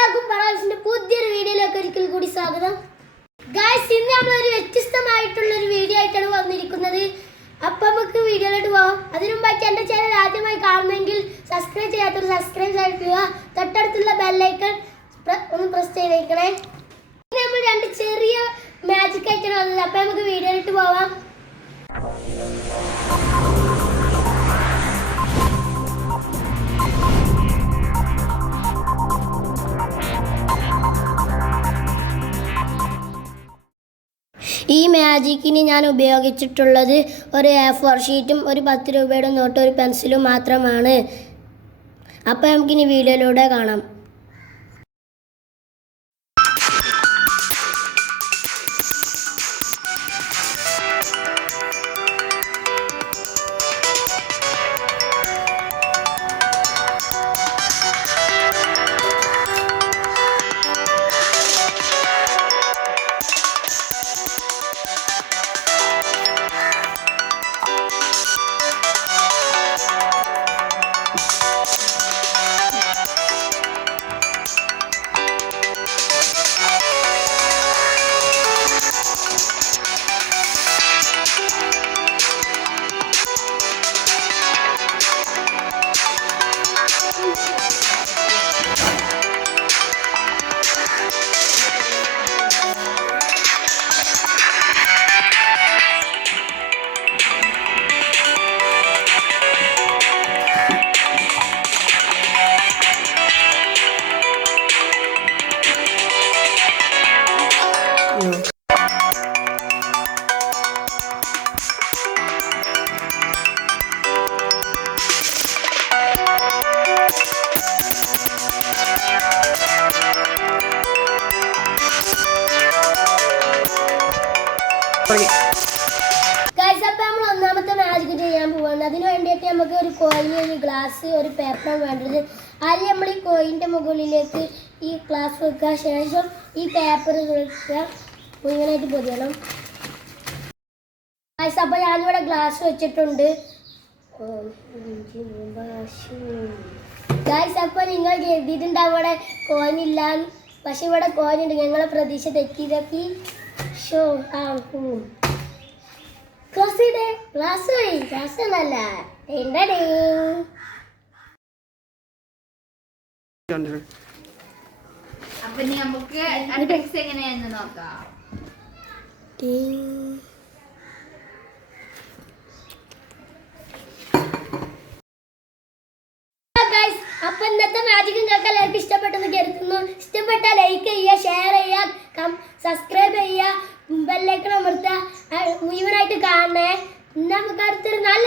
എല്ലാവർക്കും പറാസിന്റെ പുതിയൊരു വീഡിയോയിലേക്ക് ഒരിക്കൽ കൂടി സ്വാഗതം. ഗൈസ്, ഇന്ന് നമ്മളൊരു വ്യത്യസ്തമായിട്ടുള്ളൊരു വീഡിയോ ആയിട്ടാണ് വന്നിരിക്കുന്നത്. അപ്പം നമുക്ക് വീഡിയോയിലോട്ട് പോകാം. അതിനു മുമ്പായിട്ട് എൻ്റെ ചാനൽ ആദ്യമായി കാണുമെങ്കിൽ സബ്സ്ക്രൈബ് ചെയ്യാത്തവർ സബ്സ്ക്രൈബ് ചെയ്യുക. തൊട്ടടുത്തുള്ള ബെല്ലൈക്കൺ ഒന്ന് പ്രസ് ചെയ്തേക്കണേ. നമ്മൾ രണ്ട് ചെറിയ മാജിക് ആയിട്ടാണ് വന്നത്. അപ്പം നമുക്ക് വീഡിയോയിലോട്ട് പോവാം. ഈ മാജിക്കിന് ഞാൻ ഉപയോഗിച്ചിട്ടുള്ളത് ഒരു A4 ഷീറ്റും ഒരു 10 രൂപയുടെ നോട്ടും ഒരു പെൻസിലും മാത്രമാണ്. അപ്പോൾ നമുക്കിനി വീഡിയോയിലൂടെ കാണാം. ഗൈസ്, അപ്പോൾ നമ്മൾ ഒന്നാമത്തെ മാജിക് ചെയ്യാൻ പോവാണ്. അതിന് വേണ്ടിയിട്ട് നമുക്ക് ഒരു കോയിൻ, ഒരു ഗ്ലാസ്, ഒരു പേപ്പറാണ് വേണ്ടത്. ആദ്യം നമ്മൾ ഈ കോയിൻ്റെ മുകളിലേക്ക് ഈ ഗ്ലാസ് വെക്കുക. ശേഷം ഈ പേപ്പർ വെക്കുക, മുഴുവനായിട്ട് പൊതിയണം. ഗൈസ്, അപ്പോൾ ഞാനിവിടെ ഗ്ലാസ് വെച്ചിട്ടുണ്ട്. ഗൈസ്, അപ്പോൾ നിങ്ങൾ കരുതിയിട്ടുണ്ടാവും ഇവിടെ കോയിൻ ഇല്ല, പക്ഷെ ഇവിടെ കോയിൻ ഉണ്ട്. ഞങ്ങളെ പ്രതീക്ഷ തെറ്റിയതൊക്കെ ഷോ ക്ലാസ്സല്ല അപ്പൊ നമുക്ക് അഡ്രസ് എങ്ങനെയാന്ന് നോക്കാം. അപ്പൊ ഇന്നത്തെ മാജിക് നിങ്ങൾക്ക് എല്ലാവർക്കും ഇഷ്ടപ്പെട്ടെന്ന് കരുതുന്നു. ഇഷ്ടപ്പെട്ടാൽ ലൈക്ക് ചെയ്യുക, ഷെയർ ചെയ്യുക, സബ്സ്ക്രൈബ് ചെയ്യുക, ബെല്ലൈക്കൺ അമർത്തുക. മുഴുവനായിട്ട് കാണണേ. നമുക്ക് അടുത്തൊരു നല്ല